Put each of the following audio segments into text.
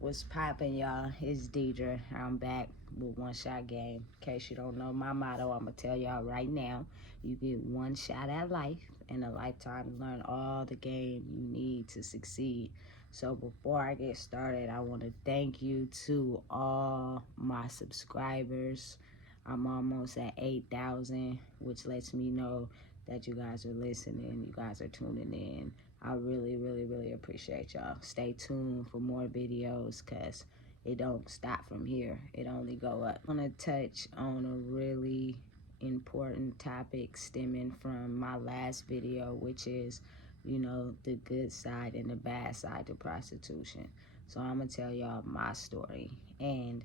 What's poppin', y'all? It's Deidre. I'm back with One Shot Game. In case you don't know my motto, I'm gonna tell y'all right now. You get one shot at life and a lifetime to learn all the game you need to succeed. So before I get started, I want to thank you to all my subscribers. I'm almost at 8,000, which lets me know that you guys are listening, you guys are tuning in. I really appreciate y'all. Stay tuned for more videos because it don't stop from here. It only go up. I want to touch on a really important topic stemming from my last video, which is, the good side and the bad side to prostitution. So I'm going to tell y'all my story and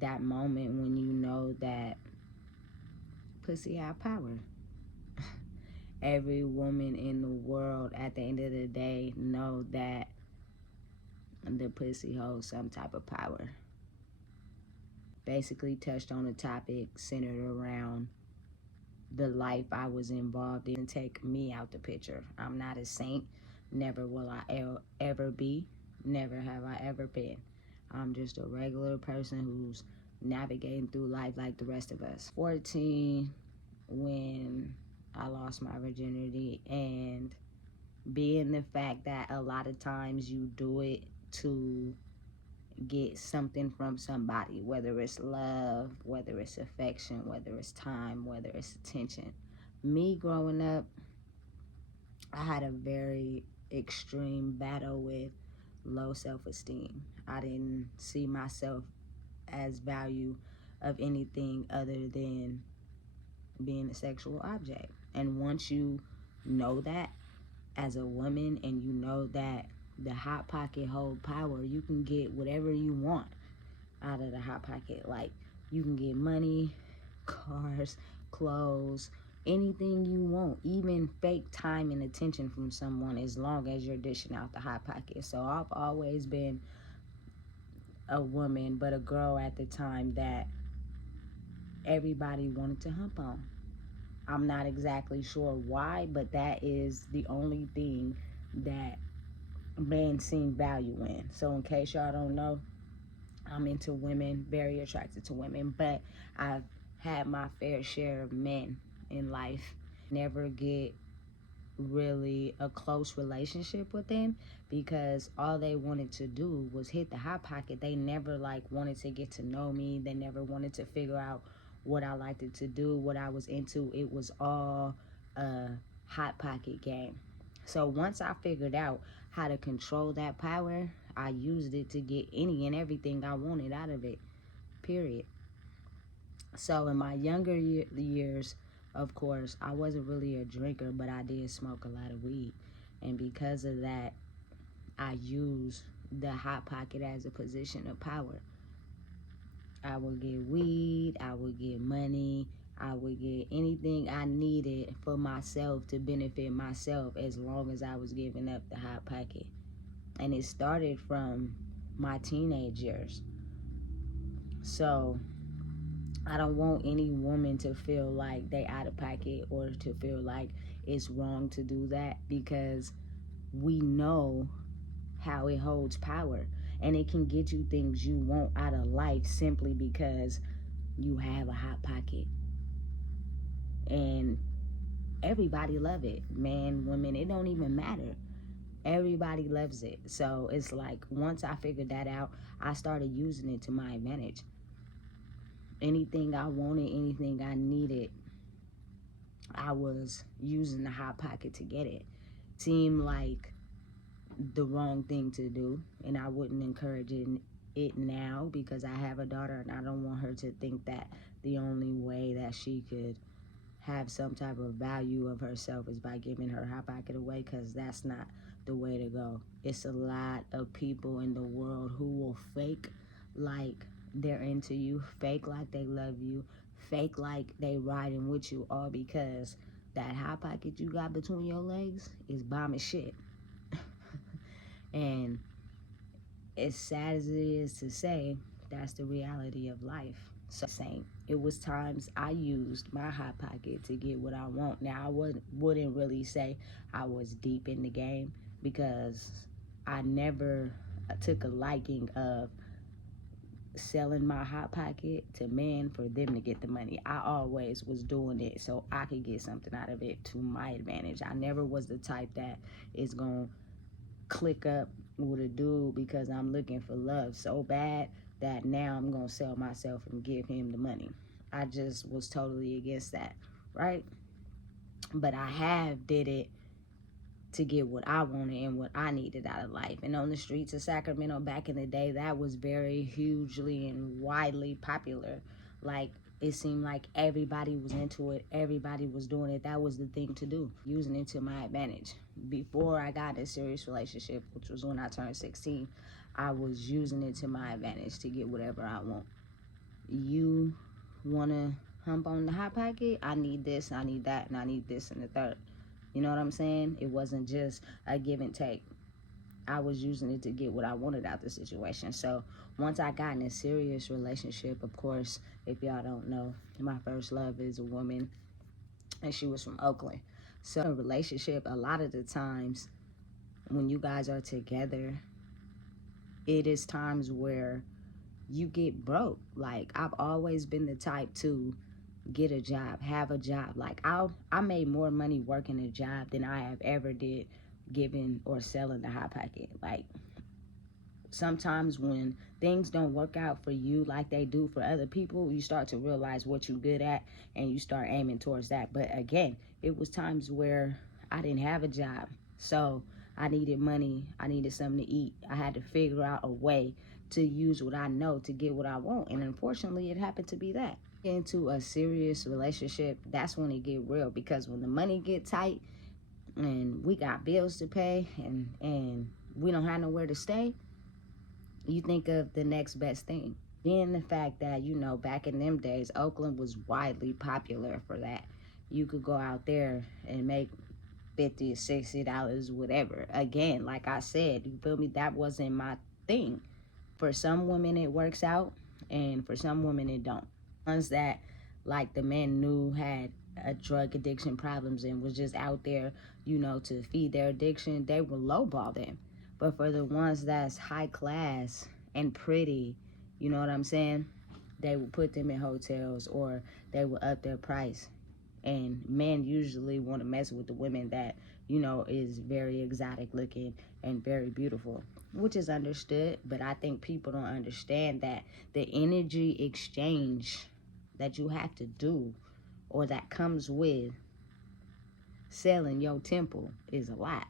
that moment when you know that pussy have power. Every woman in the world at the end of the day know that the pussy holds some type of power. Basically touched on a topic centered around the life I was involved in. Take me out the picture. I'm not a saint. Never will I ever be. Never have I ever been. I'm just a regular person who's navigating through life like the rest of us. 14 when I lost my virginity, and being the fact that a lot of times you do it to get something from somebody, whether it's love, whether it's affection, whether it's time, whether it's attention. Me growing up, I had a very extreme battle with low self-esteem. I didn't see myself as value of anything other than being a sexual object. And once you know that as a woman and you know that the hot pocket hold power, you can get whatever you want out of the hot pocket. Like, you can get money, cars, clothes, anything you want, even fake time and attention from someone, as long as you're dishing out the hot pocket. So I've always been a woman, but a girl at the time that everybody wanted to hump on. I'm not exactly sure why, but that is the only thing that men seen value in. So in case y'all don't know, I'm into women, very attracted to women, but I've had my fair share of men in life. Never get really a close relationship with them because all they wanted to do was hit the hot pocket. They never wanted to get to know me. They never wanted to figure out what I liked to do, what I was into. It was all a hot pocket game. So once I figured out how to control that power, I used it to get any and everything I wanted out of it, period. So in my younger years, of course, I wasn't really a drinker, but I did smoke a lot of weed. And because of that, I used the hot pocket as a position of power. I would get weed, I would get money, I would get anything I needed for myself to benefit myself, as long as I was giving up the hot pocket. And it started from my teenage years. So I don't want any woman to feel like they out of pocket or to feel like it's wrong to do that, because we know how it holds power, and it can get you things you want out of life simply because you have a hot pocket. And everybody love it, man, women, it don't even matter. Everybody loves it. So it's like, once I figured that out, I started using it to my advantage. Anything I wanted, anything I needed, I was using the hot pocket to get it. Seemed like the wrong thing to do, and I wouldn't encourage it now, because I have a daughter and I don't want her to think that the only way that she could have some type of value of herself is by giving her hot pocket away, because that's not the way to go. It's a lot of people in the world who will fake like they're into you, fake like they love you, fake like they riding with you, all because that hot pocket you got between your legs is bomb as shit. And as sad as it is to say, that's the reality of life. So saying, it was times I used my hot pocket to get what I want. Now, I wouldn't really say I was deep in the game, because I never took a liking of selling my hot pocket to men for them to get the money. I always was doing it so I could get something out of it to my advantage. I never was the type that is gonna click up with a dude because I'm looking for love so bad that now I'm gonna sell myself and give him the money. I just was totally against that, right? But I have did it to get what I wanted and what I needed out of life. And on the streets of Sacramento back in the day, that was very hugely and widely popular. Like, it seemed like everybody was into it, everybody was doing it. That was the thing to do, using it to my advantage. Before I got in a serious relationship, which was when I turned 16, I was using it to my advantage to get whatever I want. You want to hump on the hot pocket? I need this, I need that, and I need this and the third. You know what I'm saying? It wasn't just a give and take. I was using it to get what I wanted out of the situation. So once I got in a serious relationship, of course, if y'all don't know, my first love is a woman, and she was from Oakland. So a relationship, a lot of the times when you guys are together, it is times where you get broke. Like, I've always been the type to get a job, have a job. Like, I made more money working a job than I have ever did giving or selling the hot pocket. Like, sometimes when things don't work out for you like they do for other people, you start to realize what you're good at and you start aiming towards that. But again, it was times where I didn't have a job, so I needed money, I needed something to eat. I had to figure out a way to use what I know to get what I want, and unfortunately it happened to be that. Into a serious relationship, that's when it get real, because when the money get tight and we got bills to pay and we don't have nowhere to stay, you think of the next best thing. Being the fact that, you know, back in them days, Oakland was widely popular for that. You could go out there and make $50 or $60, whatever. Again, like I said, you feel me? That wasn't my thing. For some women it works out, and for some women it don't. Ones that, like, the men knew had a drug addiction problems and was just out there, you know, to feed their addiction, they would lowball them. But for the ones that's high class and pretty, you know what I'm saying, they would put them in hotels or they would up their price. And men usually want to mess with the women that, you know, is very exotic looking and very beautiful, which is understood. But I think people don't understand that the energy exchange that you have to do, or that comes with selling your temple, is a lot.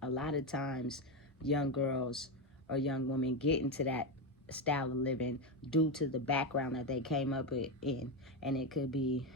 A lot of times young girls or young women get into that style of living due to the background that they came up in. And it could be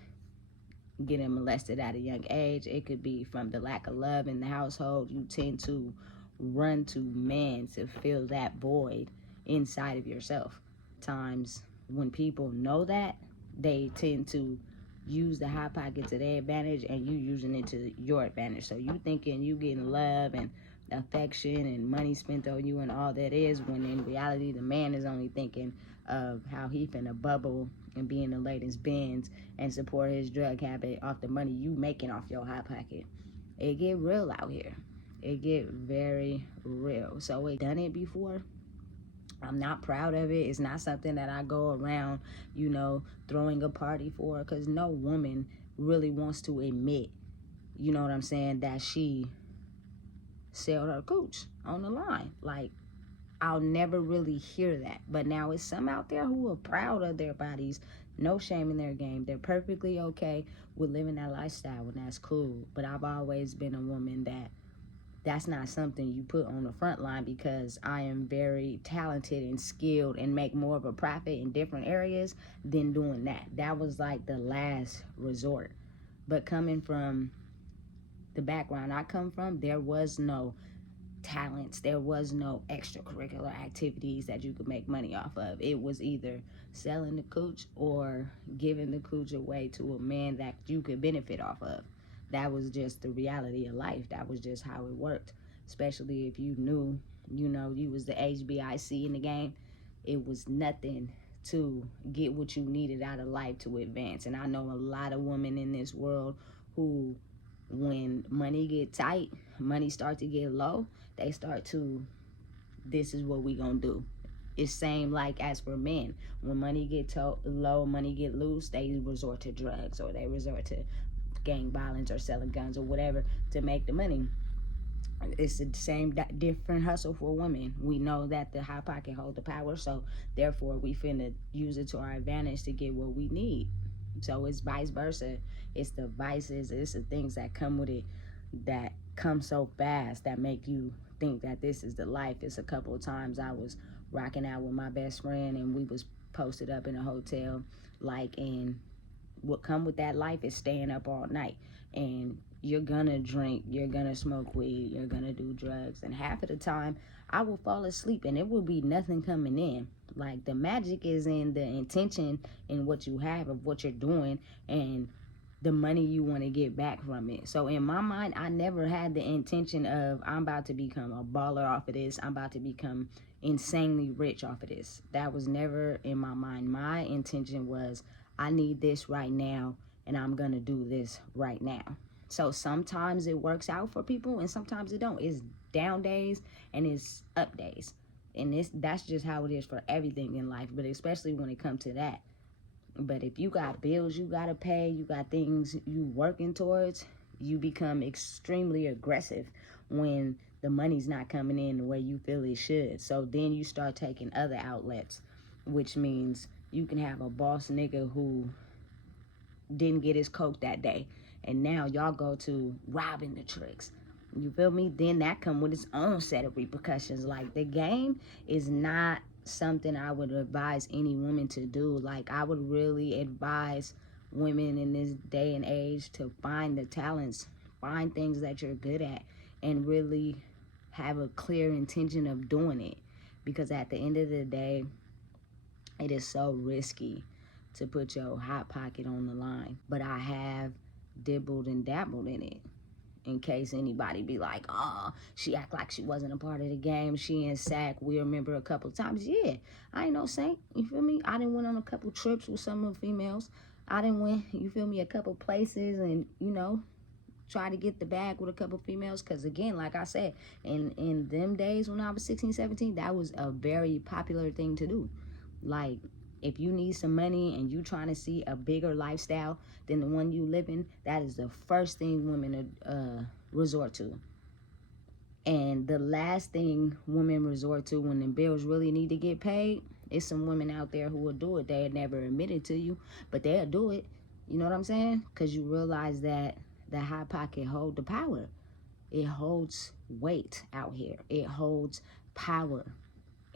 getting molested at a young age. It could be from the lack of love in the household. You tend to run to men to fill that void inside of yourself. Times when people know that, they tend to use the hot pocket to their advantage and you using it to your advantage. So you thinking you getting love and affection and money spent on you and all that is, when in reality the man is only thinking of how he finna bubble and be in the latest Benz and support his drug habit off the money you making off your hot pocket. It get real out here. It get very real. So we done it before. I'm not proud of it. It's not something that I go around, you know, throwing a party for, because no woman really wants to admit, you know what I'm saying, that she sold her cooch on the line. Like, I'll never really hear that. But now it's some out there who are proud of their bodies, no shame in their game. They're perfectly okay with living that lifestyle, and that's cool. But I've always been a woman that's not something you put on the front line, because I am very talented and skilled and make more of a profit in different areas than doing that. That was like the last resort. But coming from the background I come from, there was no talents, there was no extracurricular activities that you could make money off of. It was either selling the cooch or giving the cooch away to a man that you could benefit off of. That was just the reality of life. That was just how it worked. Especially if you knew, you know, you was the HBIC in the game. It was nothing to get what you needed out of life to advance. And I know a lot of women in this world who, when money get tight, money start to get low, they start to this is what we gonna do. It's same like as for men. When money get low, money get loose, they resort to drugs or they resort to gang violence or selling guns or whatever to make the money. It's the same different hustle for women. We know that the hot pocket hold the power, so therefore we finna use it to our advantage to get what we need. So it's vice versa. It's the vices, it's the things that come with it that come so fast that make you think that this is the life. It's a couple of times I was rocking out with my best friend and we was posted up in a hotel, and what come with that life is staying up all night, and you're gonna drink, you're gonna smoke weed, you're gonna do drugs, and half of the time I will fall asleep and it will be nothing coming in. Like, the magic is in the intention in what you have of what you're doing and the money you want to get back from it. So in my mind, I never had the intention of I'm about to become a baller off of this, I'm about to become insanely rich off of this. That was never in my mind. My intention was I need this right now and I'm gonna do this right now. So sometimes it works out for people and sometimes it don't. It's down days and it's up days, and that's just how it is for everything in life, but especially when it comes to that. But if you got bills you gotta pay, you got things you working towards, you become extremely aggressive when the money's not coming in the way you feel it should. So then you start taking other outlets, which means you can have a boss nigga who didn't get his coke that day, and now y'all go to robbing the tricks. You feel me? Then that come with its own set of repercussions. Like, the game is not something I would advise any woman to do. Like, I would really advise women in this day and age to find the talents, find things that you're good at, and really have a clear intention of doing it. Because at the end of the day, it is so risky to put your hot pocket on the line. But I have dibbled and dabbled in it, in case anybody be like, oh, she act like she wasn't a part of the game. She in SAC. We remember a couple of times. Yeah, I ain't no saint. You feel me? I done went on a couple trips with some of the females. I done went, you feel me, a couple places and, try to get the bag with a couple females. Because again, like I said, in them days when I was 16, 17, that was a very popular thing to do. Like, if you need some money and you trying to see a bigger lifestyle than the one you live in, that is the first thing women resort to. And the last thing women resort to when the bills really need to get paid, is some women out there who will do it. They never admit it to you, but they'll do it. You know what I'm saying? Because you realize that the hot pocket hold the power. It holds weight out here. It holds power.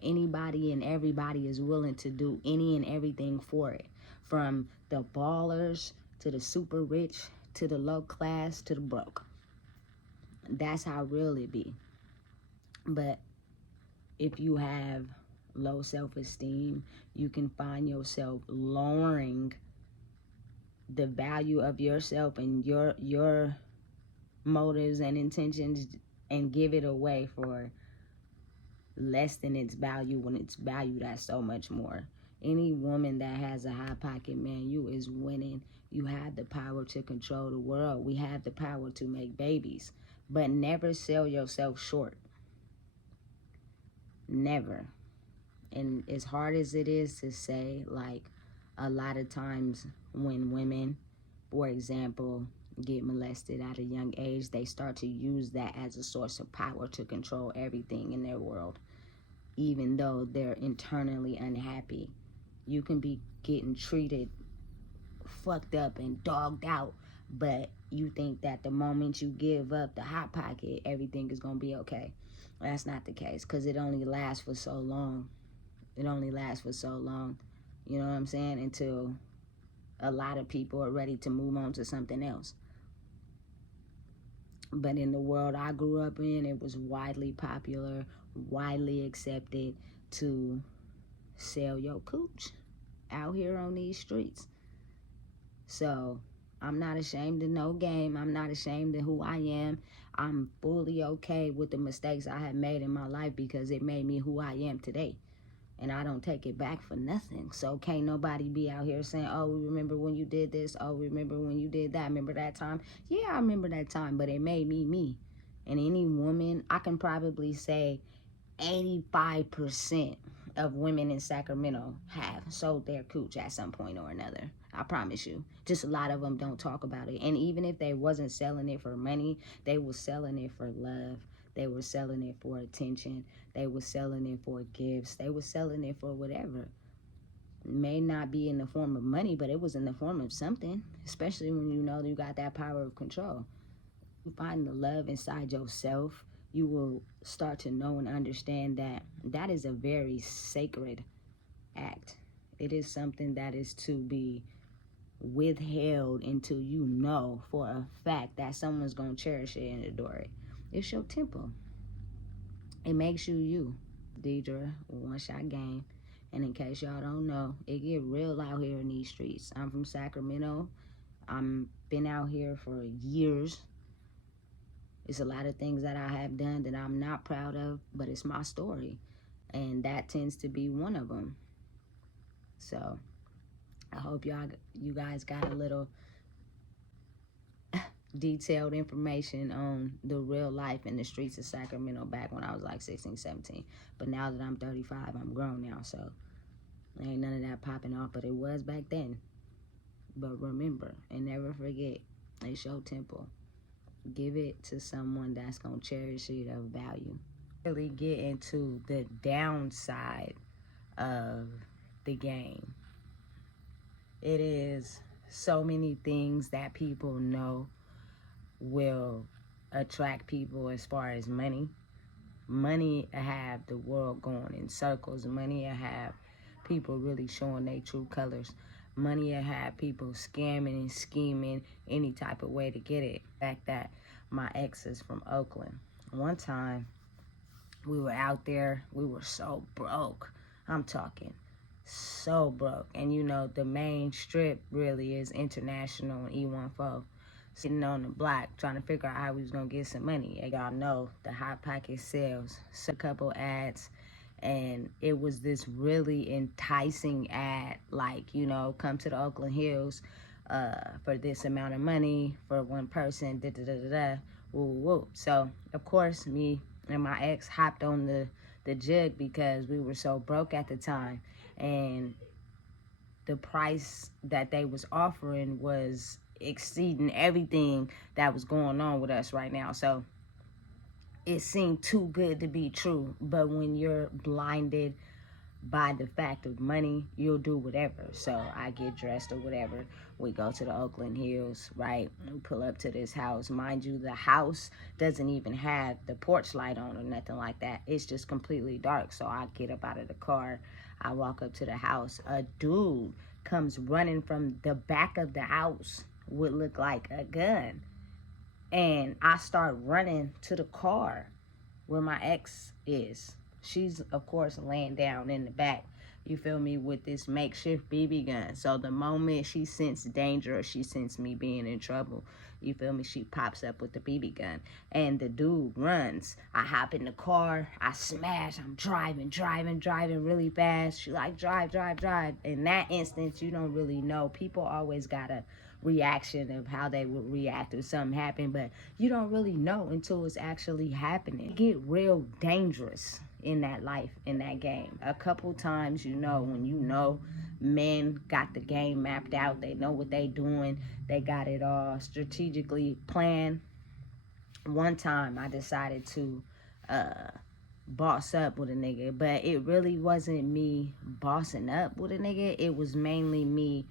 Anybody and everybody is willing to do any and everything for it, from the ballers to the super rich to the low class to the broke. That's how real it be. But if you have low self-esteem, you can find yourself lowering the value of yourself and your motives and intentions, and give it away for less than its value when it's valued at so much more. Any woman that has a high pocket, man, you is winning. You have the power to control the world. We have the power to make babies, but never sell yourself short. Never. And as hard as it is to say, like, a lot of times when women, for example, get molested at a young age, they start to use that as a source of power to control everything in their world, even though they're internally unhappy. You can be getting treated fucked up and dogged out, but you think that the moment you give up the hot pocket, everything is gonna be okay. That's not the case, because it only lasts for so long. It only lasts for so long, you know what I'm saying, until a lot of people are ready to move on to something else. But in the world I grew up in, it was widely popular, widely accepted to sell your cooch out here on these streets. So I'm not ashamed of no game. I'm not ashamed of who I am. I'm fully okay with the mistakes I have made in my life, because it made me who I am today. And I don't take it back for nothing. So can't nobody be out here saying, oh, remember when you did this? Oh, remember when you did that? Remember that time? Yeah, I remember that time, but it made me me. And any woman, I can probably say 85% of women in Sacramento have sold their cooch at some point or another. I promise you. Just a lot of them don't talk about it. And even if they wasn't selling it for money, they were selling it for love. They were selling it for attention. They were selling it for gifts. They were selling it for whatever. It may not be in the form of money, but it was in the form of something, especially when you know you got that power of control. You find the love inside yourself, you will start to know and understand that that is a very sacred act. It is something that is to be withheld until you know for a fact that someone's going to cherish it and adore it. It's your temple. It makes you you. Deidre, One Shot Game. And in case y'all don't know, it get real out here in these streets. I'm from Sacramento. I'm been out here for years. It's a lot of things that I have done that I'm not proud of, but it's my story. And that tends to be one of them. So I hope you guys got a little detailed information on the real life in the streets of Sacramento back when I was like 16, 17. But now that I'm 35, I'm grown now, so ain't none of that popping off, but it was back then. But remember and never forget, it's your temple. Give it to someone that's going to cherish it of value. Really get into the downside of the game. It is so many things that people know will attract people as far as money. Money have the world going in circles. Money have people really showing their true colors. Money have people scamming and scheming any type of way to get it. The fact that my ex is from Oakland. One time, we were out there. We were so broke. I'm talking so broke. And you know, the main strip really is International and E14. Sitting on the block trying to figure out how we was going to get some money. And y'all know the Hot Pocket sales. So a couple ads. And it was this really enticing ad, like, you know, come to the Oakland Hills for this amount of money for one person, da-da-da-da-da, woo-woo. So, of course, me and my ex hopped on the jug because we were so broke at the time. And the price that they was offering was exceeding everything that was going on with us right now. So it seemed too good to be true. But when you're blinded by the fact of money, you'll do whatever. So I get dressed or whatever. We go to the Oakland Hills, right? We pull up to this house. Mind you, the house doesn't even have the porch light on or nothing like that. It's just completely dark. So I get up out of the car. I walk up to the house. A dude comes running from the back of the house with look like a gun. And I start running to the car where my ex is. She's, of course, laying down in the back, you feel me, with this makeshift BB gun. So the moment she sensed danger or she sensed me being in trouble, you feel me, she pops up with the BB gun. And the dude runs. I hop in the car. I smash. I'm driving really fast. She like, drive. In that instance, you don't really know. People always got a reaction of how they would react if something happened, but you don't really know until it's actually happening. It get real dangerous in that life, in that game. A couple times, you know, when you know men got the game mapped out, they know what they doing, they got it all strategically planned. One time I decided to boss up with a nigga, but it really wasn't me bossing up with a nigga. It was mainly me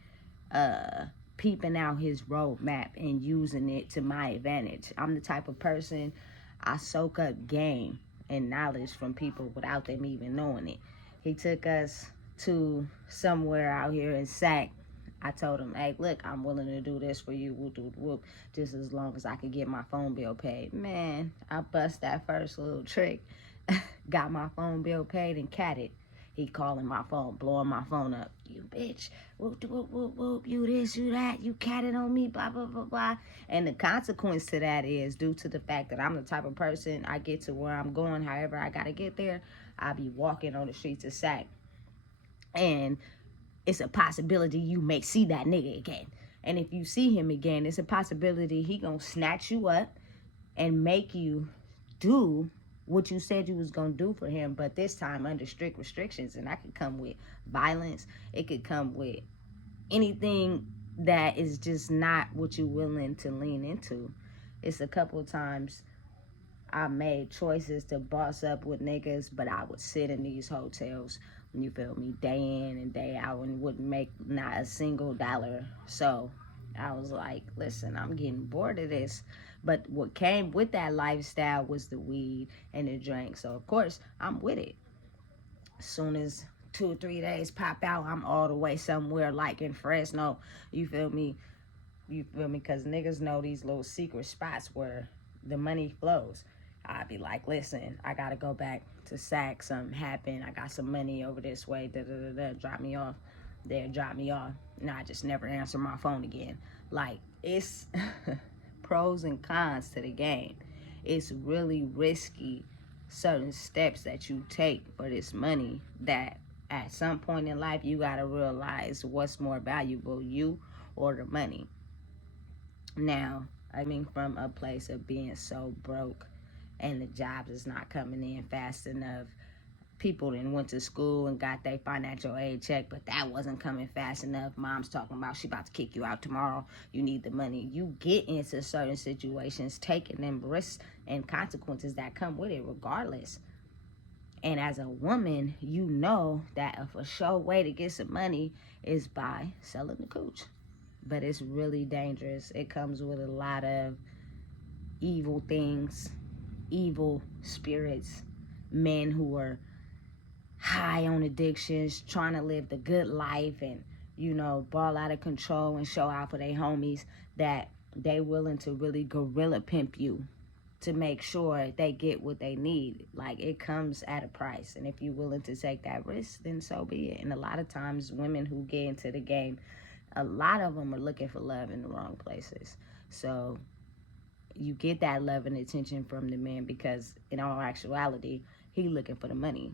peeping out his roadmap and using it to my advantage. I'm the type of person, I soak up game and knowledge from people without them even knowing it. He took us to somewhere out here in Sac. I told him, hey, look, I'm willing to do this for you, whoop, just as long as I can get my phone bill paid. Man, I bust that first little trick, got my phone bill paid and catted. He calling my phone, blowing my phone up. You bitch, whoop, you this, you that, you catted on me, blah, blah, blah, blah. And the consequence to that is due to the fact that I'm the type of person, I get to where I'm going, however I got to get there, I'll be walking on the streets of Sac. And it's a possibility you may see that nigga again. And if you see him again, it's a possibility he gonna snatch you up and make you do what you said you was gonna do for him, but this time under strict restrictions. And that could come with violence. It could come with anything that is just not what you're willing to lean into. It's a couple of times I made choices to boss up with niggas, but I would sit in these hotels, you feel me, day in and day out, and wouldn't make not a single dollar. So I was like, listen, I'm getting bored of this. But what came with that lifestyle was the weed and the drink. So of course I'm with it. As soon as 2 or 3 days pop out, I'm all the way somewhere like in Fresno. You feel me? You feel me? Because niggas know these little secret spots where the money flows. I'd be like, listen, I gotta go back to Sac. Something happened. I got some money over this way. Da da da da. Drop me off. There, drop me off. And I just never answer my phone again. Like, it's pros and cons to the game. It's really risky, certain steps that you take for this money that at some point in life you gotta realize what's more valuable, you or the money. Now, I mean, from a place of being so broke and the jobs is not coming in fast enough. People then went to school and got their financial aid check, but that wasn't coming fast enough. Mom's talking about she about to kick you out tomorrow. You need the money. You get into certain situations, taking them risks and consequences that come with it regardless. And as a woman, you know that a for sure way to get some money is by selling the cooch. But it's really dangerous. It comes with a lot of evil things, evil spirits, men who are high on addictions, trying to live the good life and, you know, ball out of control and show out for their homies, that they willing to really gorilla pimp you to make sure they get what they need. Like, it comes at a price. And if you're willing to take that risk, then so be it. And a lot of times women who get into the game, a lot of them are looking for love in the wrong places. So you get that love and attention from the man because in all actuality, he looking for the money.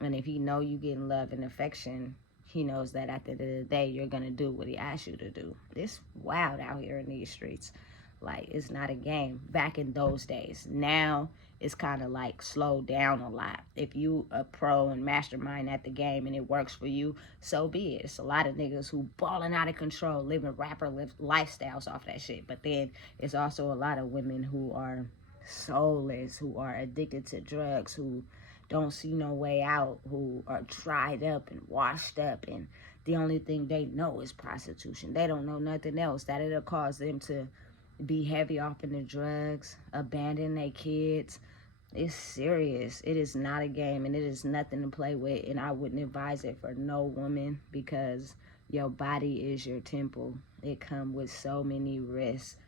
And if he know you getting love and affection, he knows that at the end of the day, you're going to do what he asks you to do. It's wild out here in these streets. Like, it's not a game. Back in those days. Now, it's kind of like slowed down a lot. If you a pro and mastermind at the game and it works for you, so be it. It's a lot of niggas who balling out of control, living rapper lifestyles off that shit. But then it's also a lot of women who are soulless, who are addicted to drugs, who don't see no way out, who are dried up and washed up, and the only thing they know is prostitution. They don't know nothing else. That it'll cause them to be heavy off in the drugs, abandon their kids. It's serious. It is not a game, and it is nothing to play with, and I wouldn't advise it for no woman because your body is your temple. It comes with so many risks.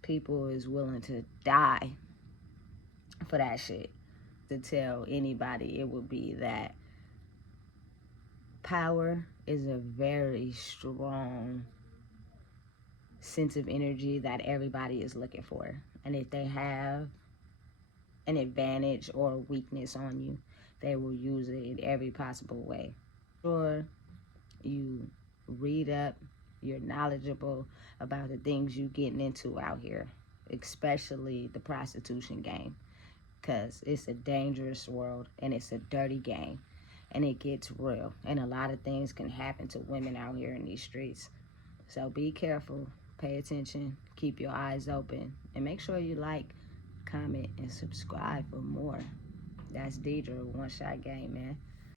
People is willing to die for that shit. To tell anybody, it would be that power is a very strong sense of energy that everybody is looking for. And if they have an advantage or a weakness on you, they will use it in every possible way. Sure, you read up, you're knowledgeable about the things you getting into out here, especially the prostitution game, because it's a dangerous world and it's a dirty game and it gets real. And a lot of things can happen to women out here in these streets. So be careful, pay attention, keep your eyes open, and make sure you like, comment, and subscribe for more. That's Deidre, One Shot Game, man.